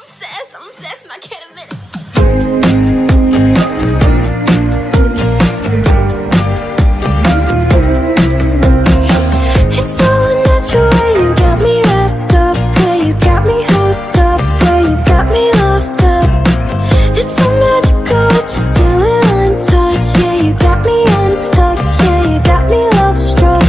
I'm obsessed, and I can't admit it. It's so unnatural way you got me wrapped up, way you got me hooked up, way you got me loved up. It's so magical what you do it untouched. Yeah, you got me unstuck. Yeah, you got me love struck.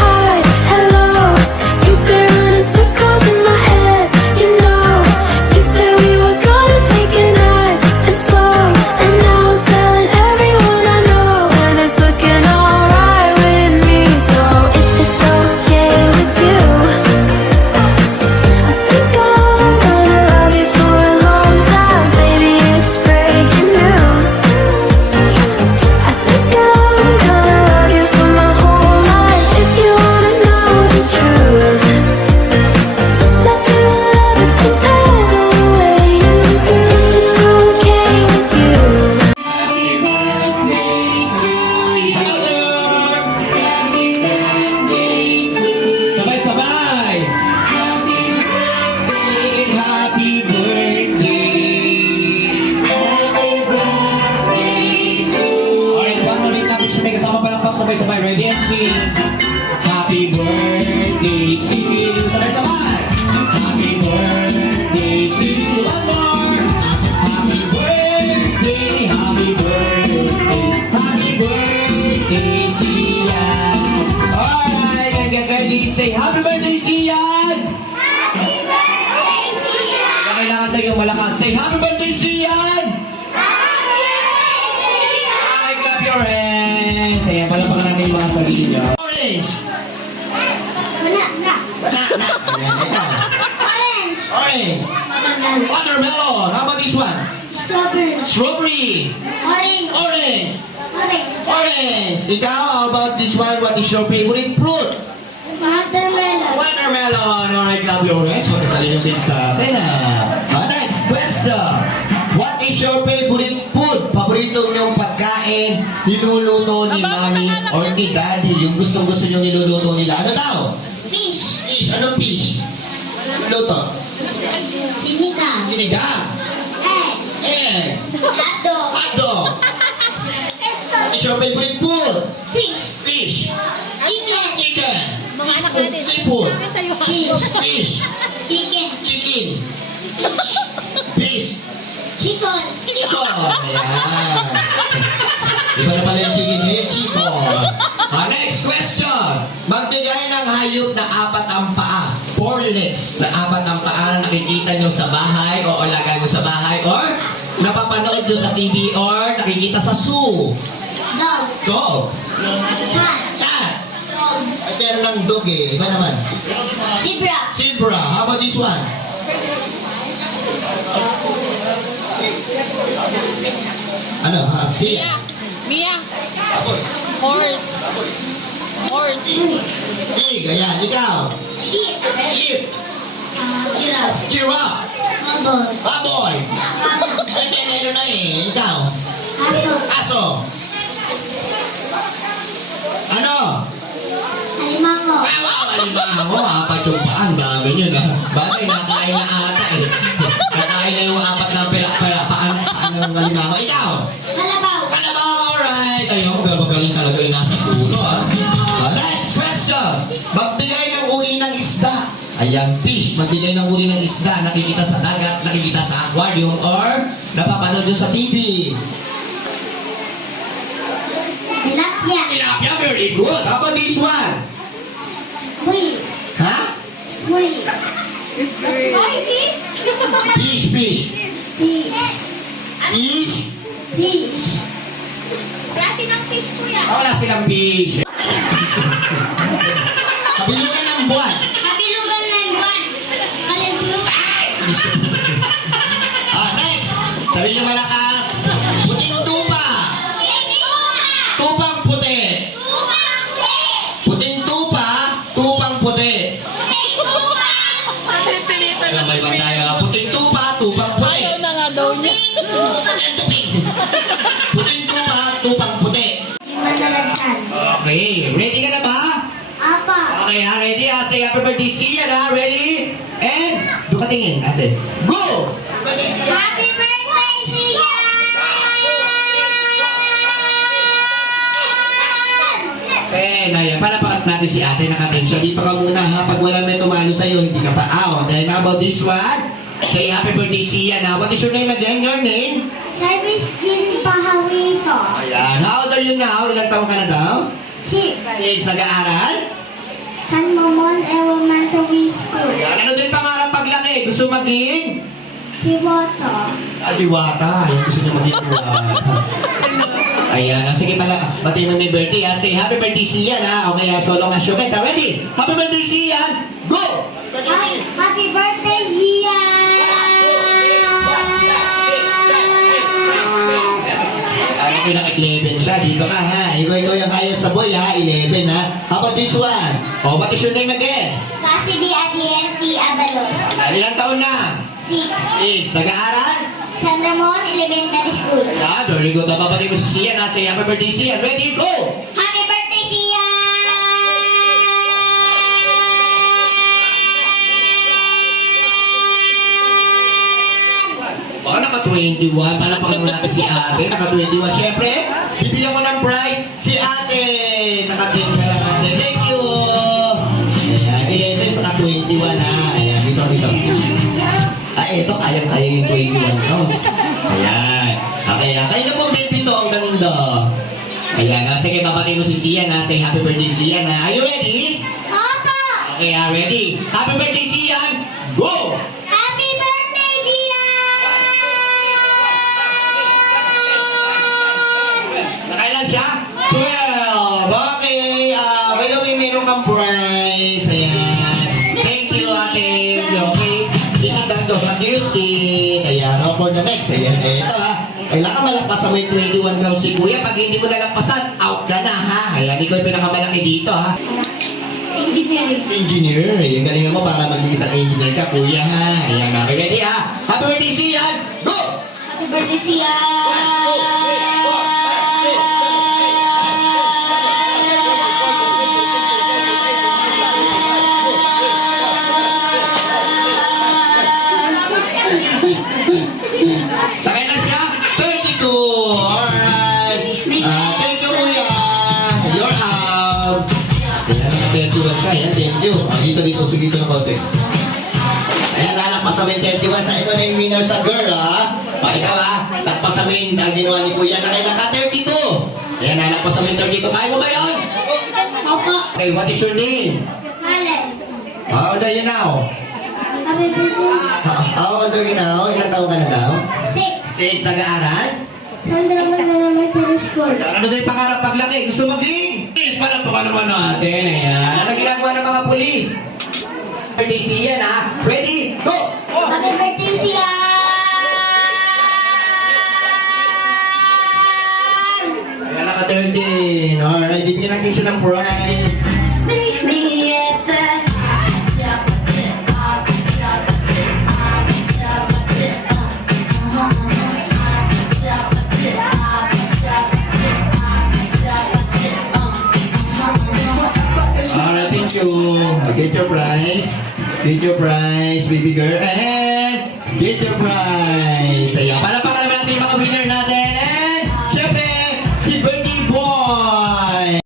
Hi, hello, you've been running circles in my head. You know, you said we were gonna take it nice and slow, and now I'm telling everyone I know, and it's looking alright with me. So if it's okay with you, I think I'm gonna love you for a long time, baby. It's breaking news. I think I'm gonna love you for my whole life. If you wanna know the truth, nothing will ever compare the way you do. It's okay with you. Happy birthday to you. Happy birthday to you. Sabay-sabay! Happy birthday. Happy birthday! Happy birthday to you. Alright, one more topic sa may kasama palakpak. Sabay-sabay. Ready and sing. Happy birthday to you. Sabay-sabay! Happy birthday to you. One more! Happy birthday! Happy birthday! Happy birthday, Sian! Alright, and get ready. Say happy birthday, Sian! Kailangan tayo malakas. Say happy birthday, Sian! I clap your hands. Ayan, palapakan natin yung mga sarili niyo. Orange! Ayan, ikaw. Orange! Watermelon! How about this one? Strawberry! Orange! Orange! Ikaw, how about this one? What is your favorite fruit? Watermelon! Alright, clap your hands. Magkatalino din sa akin, next question. What is your favorite food? Paborito niyong pagkain, niluluto ni mami or ni daddy? Yung gustong-gusto niyong niluluto nila. Ano daw? Fish. Fish. Anong fish? Luto. Sinigang. Sinigang. Egg. Egg. Hotdog. Hotdog. What is your favorite food? Fish. Fish. Chicken. Chicken. Mga anak natin. Seafood. Sa'yo. Fish. Chicken. Chicken. Fish. Chicken. Chicken. Ayan. Iba na pala yung chicken here, chicken. Next question. Magbigay ng hayop na apat ang paa. 4 legs na apat ang paa na nakikita nyo sa bahay o alagay mo sa bahay or napapanood nyo sa TV or nakikita sa zoo. Dog. Go. Cat. Cat. Dog. Ay, meron ng dog eh. Iba naman. Zebra. Zebra. How about this one? Ano? Ha? Siya. Mia. Horse. Horse. Pig. Ayan. Ikaw. Sheep. Sheep. Giraffe. Giraffe. Baboy. Baboy. Ay, meron na eh. Ikaw. Aso. Aso. Ano? Alimango. Alimango. Apat yung paan. Dami nyo na. Bagay, nakain na ata eh. Nakain na yung apat na paan ng alimango. Ikaw. Kalabaw. Kalabaw. Alright. Ayun, magaling talaga yung nasa puno ah. Next question. Magbigay ng uri ng isda. Ayan, fish. Magbigay ng uri ng isda. Nakikita sa dagat, nakikita sa aquarium, or napapanood nyo sa TV. Tilapia. Tilapia, very good. How about this one? Squid. Ha? Squid. Fish, fish. Fish. Fish? Fish. Klase ng fish po yan. Wala silang fish. Kabilugan ng buwan. Kabilugan ng buwan. Kalimbing. Next. Sabi nyo malakas. Puting tupa. Tupang puti. Puting tupa. Tupang puti. Ano may bang tayo? Puting tupa. Tupang puti. Ayaw na nga daw niya. Tuping. Puting tupa. Tupang puti. Manalagsan. Okay. Ready ka na ba? Apa. Okay, ready? Say happy birthday, Sian, Ready? And, doon ka tingin. ate. Go! Happy birthday, Sia! Ayan. Palapakat natin si ate, nakatensya. Dito ka muna ha. Pag wala may tumalo sa'yo, hindi ka pa out. Then how about this one? Say happy birthday, Sia. Now, what is your name again? Your name? Service Jim Pahawito. Ayan. How old are you now? Ilang taong ka na daw? 6. 6. Nag-aaral? San Mamon Elementary School. Ayan. Ano din pangarap paglaki? Gusto maging? Pivoto. Diwata. Ayan, gusto niya maging diwata. Ayan. Sige pala. Pati mo may birthday ha. Say happy birthday, Sia na. Okay ha. So long as you get. Ready? Happy birthday, Sia. Go! Happy birthday, Sia! Ano ko na 11 siya. Dito ka ha. Ikaw yung highest sa boy ha. 11 ha. How about this one? Oh, what is your name again? Kasi B. Adienti Abalos. Ilang taon na? 6. 6. Nag-aaral? San Ramon Elementary School. Ah, very good. Papatay mo si Sian ha. Say happy birthday, Sian. Ready? Go! Happy birthday, Sia! Baka naka-21. Palapakan mo natin si ate. Naka-21. Siyempre, bibigyan ko ng prize si ate. Naka-10 ka lang ate. Thank you. Ayan, 11 sa 21 ha. Ayan, dito. Ay, ito, kayang-kaya yung 21 counts. Ayan. Okay, kayo na po, baby to. Ang ganda. Ayan, sige, papatay mo si Sian ha. Say happy birthday, Sian ha. Are you ready? Opo! Okay, ready? Happy birthday, Sian. Go! Happy birthday, Sia! Nakailan siya? 12! Okay, by the way, meron kang prize. Ayan. Thank you, ate. Okay. This is the music. Ayan, for the next. Ayan, ito ha. Kailangan malakpasan mo yung 21 daw si kuya. Pag hindi mo nalakpasan, out ka na ha. Ayan, ikaw yung pinakamalaki dito ha. Engineering. Engineer. Ayan, galingan mo para maging isang engineer ka, kuya ha. Ayan, okay, ready ha. Happy birthday, Sian. Go! Happy birthday, Sia! Nakailan siya? 32! Alright! Thank you, kuya! You're out! Ayan, naka-31 siya. Ayan, thank you. Dito, sige dito ng konti. Ayan, lalakpasan mo yung 31. Sa ito na yung winner sa girl, ha? Ikaw, ha? Lakpasan mo yung ginawa ni kuya. Nakailan ka? 32! Ayan, lalakpasan mo yung 32. Kaya mo ba yun? Opo. Okay, what is your name? Malen. How old are you now? Happy birthday. How old are you now? Ilang taon ka na daw? 6. 6. Nag-aaral? San Ramon Elementary School. Ano daw yung pangarap paglaki? Gusto maging? Please, parang naman natin. Ayan. Ano ginagawa ng mga pulis? Birthday Sian, ha? Ready? Go! Oh! Happy birthday, Sia! Ayan, naka-13. Alright, bibigyan natin siya ng prize. Alright, thank you. Get your prize. Get your prize, baby girl. And get your prize. Ayan, palapakan naman natin yung mga winner natin. And, syempre, si Birthday Boy.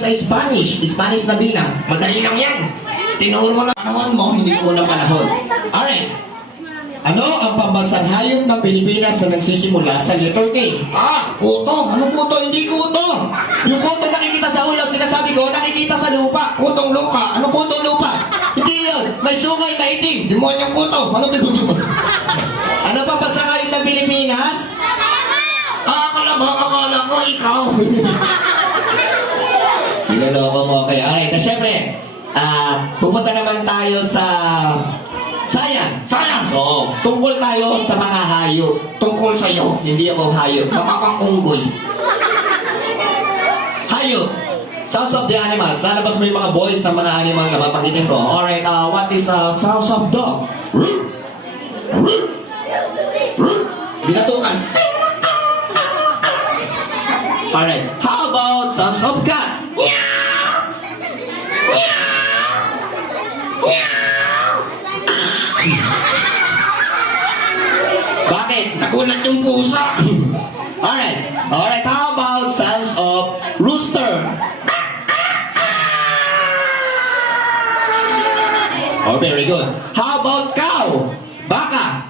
sa Spanish. Spanish na bilang. Madali lang yan. Tinuro mo na panahon mo, hindi ko na panahon. Alright. Ano ang pambansang hayop ng Pilipinas na nagsisimula sa letter K? Kuto. Ano kuto? Hindi kuto. Yung kuto nakikita sa ulo, sinasabi ko, nakikita sa lupa. Kutong lupa. Ano kutong lupa? Hindi yun. May sungay, maitim. Demonyong kuto. Ano demonyong kuto? Ano pambansang hayop ng Pilipinas? Akala ko ikaw. Niloloko mo. Okay, alright. Siyempre, pupunta naman tayo sa Science. So, tungkol tayo sa mga hayop. Tungkol sa'yo. Hindi ako hayop. Baka kang unggoy. Hayop. Sounds of the animals. Lalabas mo yung mga voice ng mga animal na mapagitin ko. Alright, what is the sounds of dog? Binatukan. Alright, how about sounds of cat? Bakit? Nagulat yung pusa. Alright, how about sounds of rooster? Oh, very good. How about cow? Baka?